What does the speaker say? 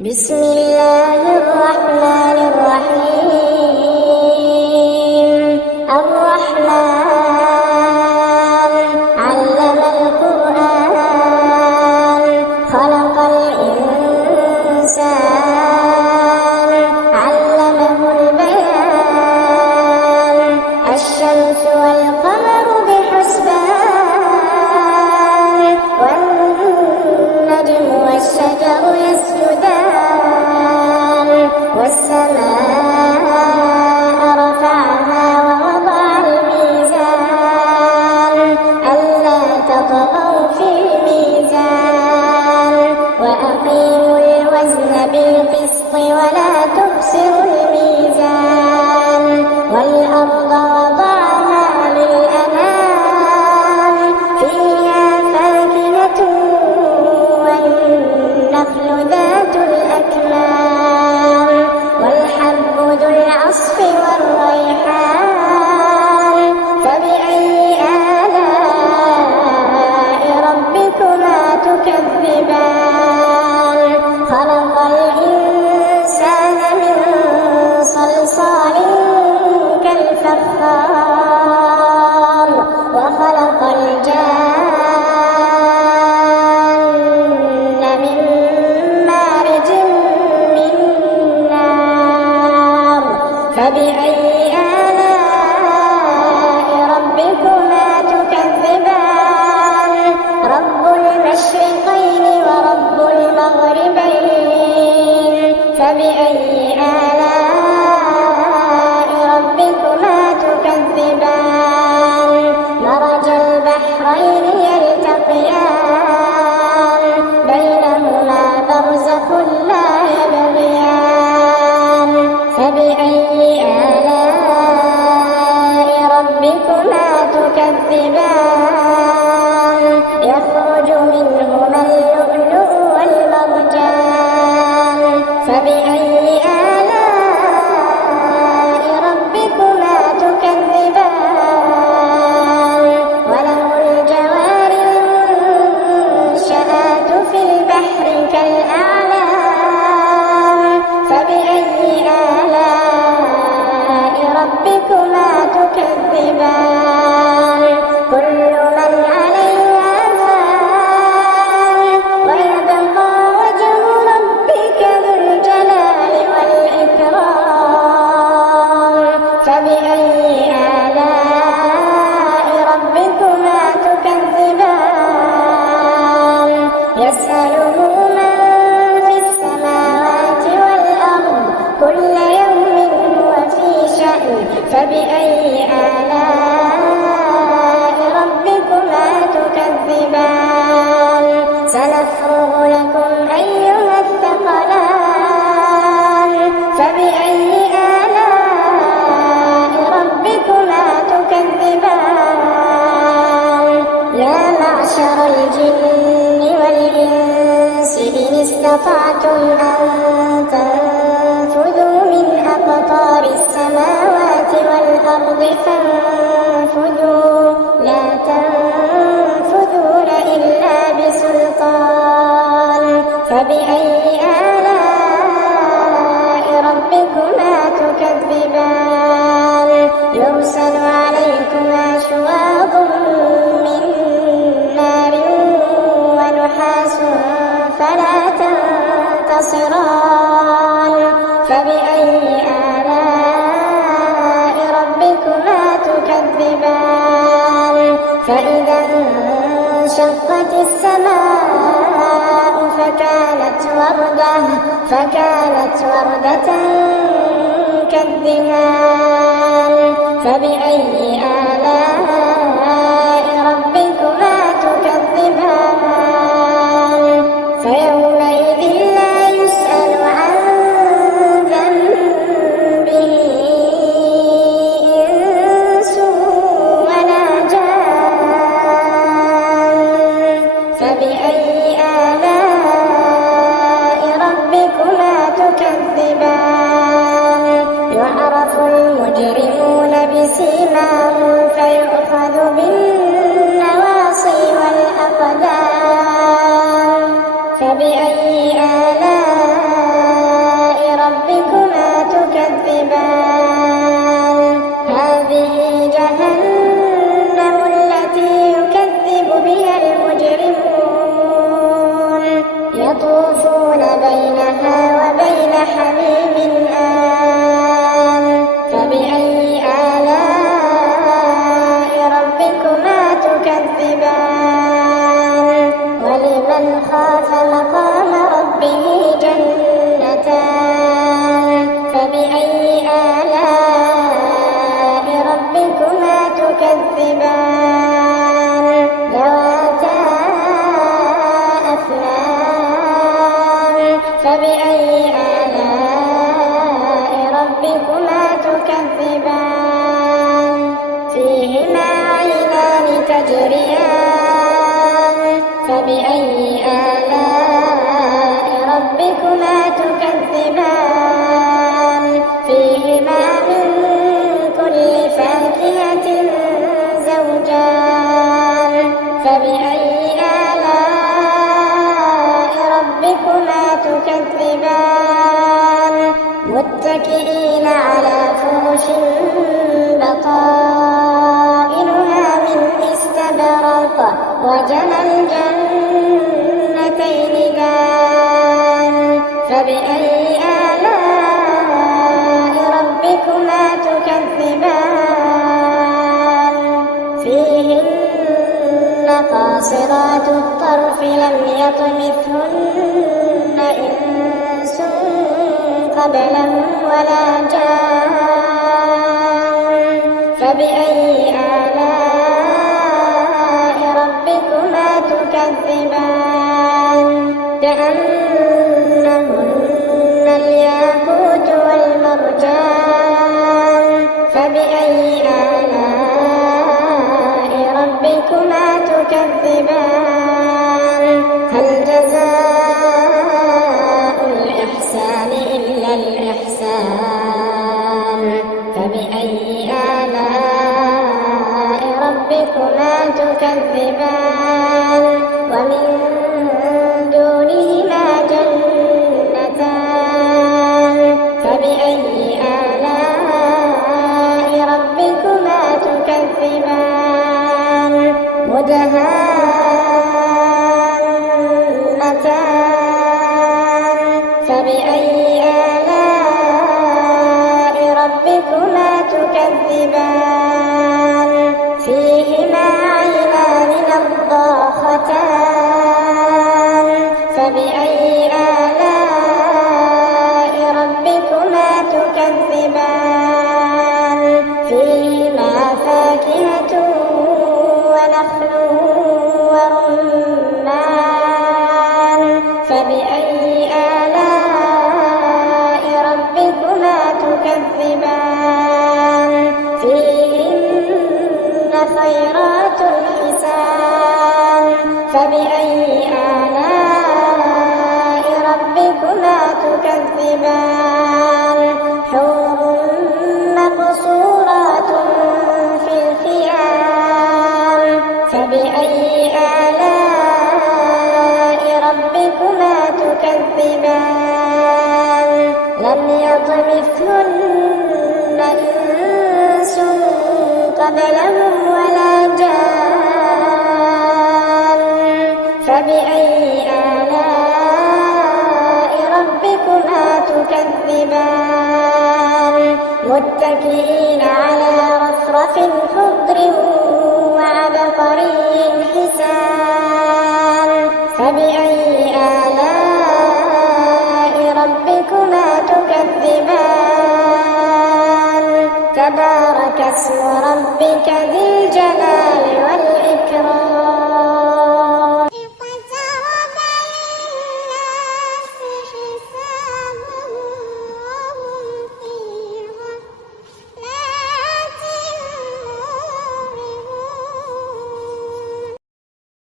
بسم الله الرحمن الرحيم. الرحمن علم القرآن خلق الإنسان علمه البيان الشمس والقمر بحسبان والنجم والشجر يسجدان والسماء رفعها ووضع الميزان ألا تطغوا في الميزان وأقيموا الوزن بالقسط ولا تخسروا الميزان والأرض وضعها للأنام فيها فاكهة والنخل ذات الأكمام والحب ذو العصف والريحان فبأي آلاء ربكما تكذبان خلق الإنسان من صلصال كالفخار وخلق الجان من مارج من نار فبأي آلاء ربكما تكذبان رب المشرقين ورب المغربين فبأي آلاء ربكما تكذبان مرج البحرين يلتقيان بينهما برزخ لا يبغيان فبأي آلاء ربكما تكذبان يخرج منهما اللؤلؤ والمرجان فبأي آلاء ربكما تكذبان وله الجوار المنشآت في البحر كالأعلام فبأي آلاء ربكما تكذبان كل من عليها فان ويبقى وجه ربك ذو الجلال والإكرام فبأي آلاء ربكما تكذبان يسأله من في السماوات والأرض كل يوم هو في شأن فبأي آلاء ربكما تكذبان سنفرغ لكم أيها الثقلان فبأي آلاء ربكما تكذبان يا معشر الجن والإنس إن استطعتم أن تنفذوا من أقطار السماوات والأرض فانفذوا لا تنفذون إلا بسلطان فبأي آلاء ربكما تكذبان يرسل عليكما شواظ من نار ونحاس فلا تنتصران فبأي آلاء ربكما تكذبان فإذا انشقت السماء فكانت وردة كالدهان فبأي آلاء ربكما تكذبان فيومئذ لا يسأل عن ذنبه إنس ولا جان فبأي آلاء ربكما تكذبان يعرف المجرمون بسيماهم فيؤخذ بالنواصي والأقدام فبأي آلاء فبأي آلاء ربكما تكذبان فيهما عينان تجريان فبأي آلاء ربكما تكذبان فيهما من كل فاكهة زوجان فبأي آلاء ربكما تكذبان متكئين على فرش بطائنها من استبرق وجنى الجنتين دان فبأي آلاء ربكما تكذبان فيهن قاصرات الطرف لم يطمثهن إنس قبلهم ولا جان فبأي آلاء ربكما تكذبان كأنهن الياقوت والمرجان فبأي آلاء ربكما تكذبان هل جزاء الإحسان إلا الإحسان فبأي آلاء ربكما تكذبان ومن دونهما جنتان فبأي آلاء ربكما تكذبان مدهامتان فبأي آلاء ربكما تكذبان فيهما عينان نضاختان فبأي آلاء ربكما تكذبان فيهما فاكهة ونخل ورمان فبأي آلاء ربكما تكذبان فيهن خيرات حسان فبأي آلاء ربكما تكذبان حور مقصورات في الخيام فبأي آلاء ربكما تكذبان لم يطمثهن إنس قبلهم ولا جان فبأي آلاء ربكما تكذبان متكئين على رفرف خضر وعبقري حسان فبأي آلاء ربكما تكذبان تبارك اسم ربك ذي الجلال والإكرام